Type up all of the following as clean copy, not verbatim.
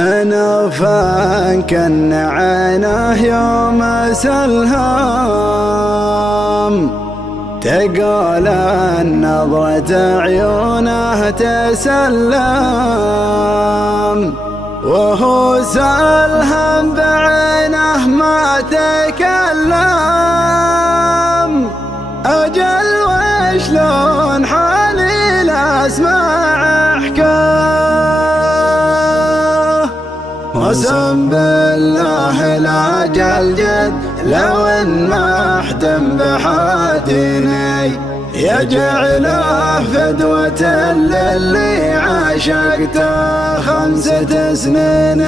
هنوفا كن عينه يوم سلهام، تقول النظرة عيونه تسلم، وهو سلهم بعينه ما تكلم. أجل وشلون حالي لأسمع حكاه، وسم بالله لا جلجد لو ان محتم بحاتيني، يجعله فدوة للي عاشقته 5 سنين.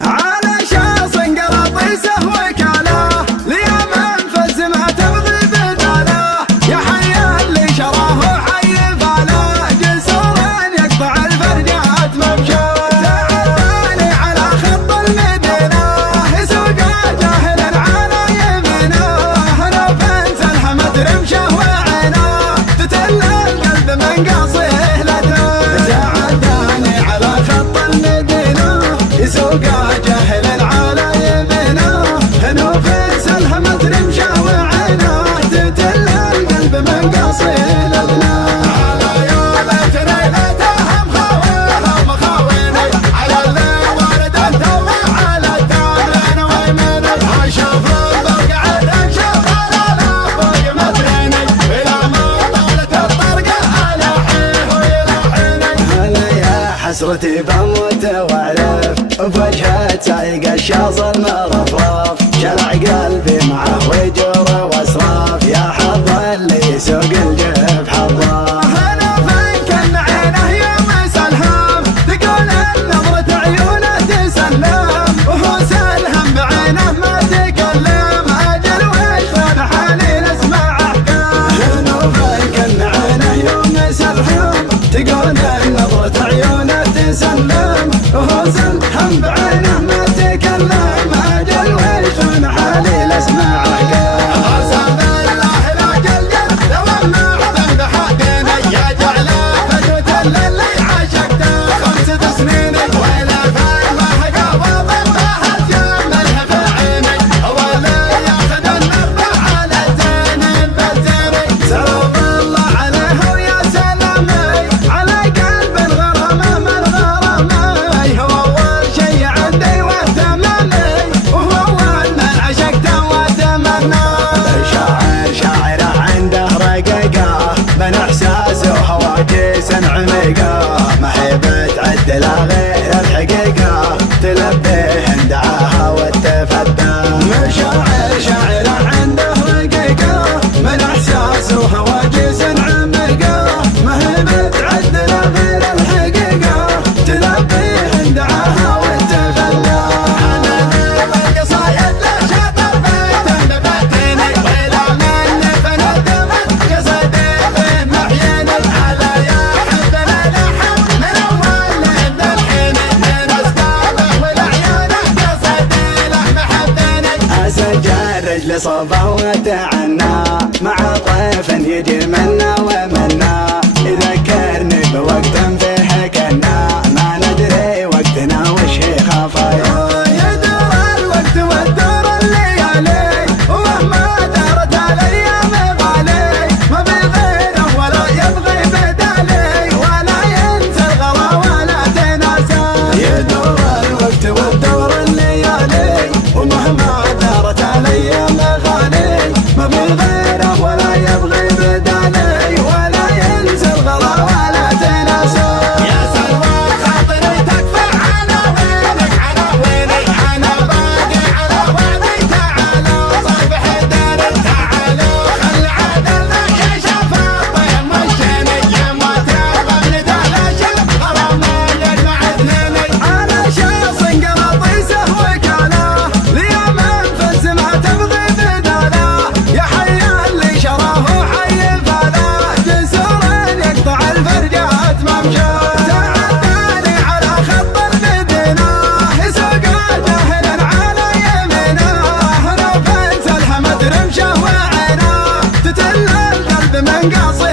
على شخص قراطيسه وكاله ليوم انفز ما تبغي بداله، يا حي اللي شراه وحي فاله، جسور يقطع الفرجات مبشاه. تعباني على خط المدينة يسوق جاهل على يمينه، لو فين سلحمت رمشه وعينه تتل القلب من قصيه لده. تعباني على خط المدينة يسوق جاهل على يمينه، لو فين سلحمت رمشه وعينه تتل القلب من قصيه لده. حسرتي بموت واعرف بوجهه سايق الشاص المرفرف، شلع قلبي معه وجوره واسراف، يا حظ اللي يسوق الجيف حظه. انا فين كان عينه يوم سلهام، تقول النظرة عيونه تسلم، وهو سلهم بعينه ما تكلم. اجل وشلون حالي نسمع احكام، انا فين كان عينه يوم سلهام، تقول النظرة عيونه تسلم، وهو سلهم بعينه ما تكلم. اجل وشلون حالي لاسمع احكام. اقسم بالله لا جلجل لو ما احتم بحاتيني، يا جعله فدوة للي عاشقته 5 سنين. ويلا فين ما قابض ما هتجملها في عيني، هو اللي ياخذ النرفة على الزين بالزيني. سلام الله عليه ويا سلامي على قلب الغرامة من غرامي، هو أول شي عندي واهتمامي، وهو أول من عشقته واتمناه. شاعر عنده رقيقة من إحساس وهواجس عميقة، ما هي بتعدل غير الحقيقة، تلبيه دعاها وتفدى. شاعر عنده رقيقة من إحساس وهواجس عميقة، ما هي بتعدل غير الحقيقة، تلبيه دعاها وتفدى. أنا بالقصايد لا شاطر بيتم بباتيني، وإلى من فندمت جسدي في محييني. على يا حبنا لحم من أول للحين، من أسبابه ولعيونه قصدي له محبيني. أسجل رجل صوبه وتعنى مع طيف يجي منا ومنا، يذكرني بوقت فيه كنا ما ندري وقتنا وش هي خفايا. يدور الوقت وتدور الليالي، ومهما دارت الايام غالي، ما بغيره ولا يبغي بدالي، ولا ينسى الغلا ولا تناسى. يدور الوقت وتدور الليالي، ومهما دارت الايام غالي، ما بغيره ولا يبغي بدالي، ولا ينسى الغلا ولا تناسى. يا سلوى خاطري تكفى عناوينك عناويني، انا باقي على وعدي. تعالوا صبح داري، تعالوا خل عدلنا يا شفاف طيب مشيني، يا ما تبغى بندالشة غرامنا يجمع اثنيني. انا شخص قراطيسه وكاله ليوم انفز ما تبغي بداله، يا حي اللي شراه وحي فاله، جسور يقطع الفرجات ممشاه. تعباني على خط المدينة يسوق جاهل على يمينه، لو فين سلحمت رمشه وعينه تتل القلب من قصيه.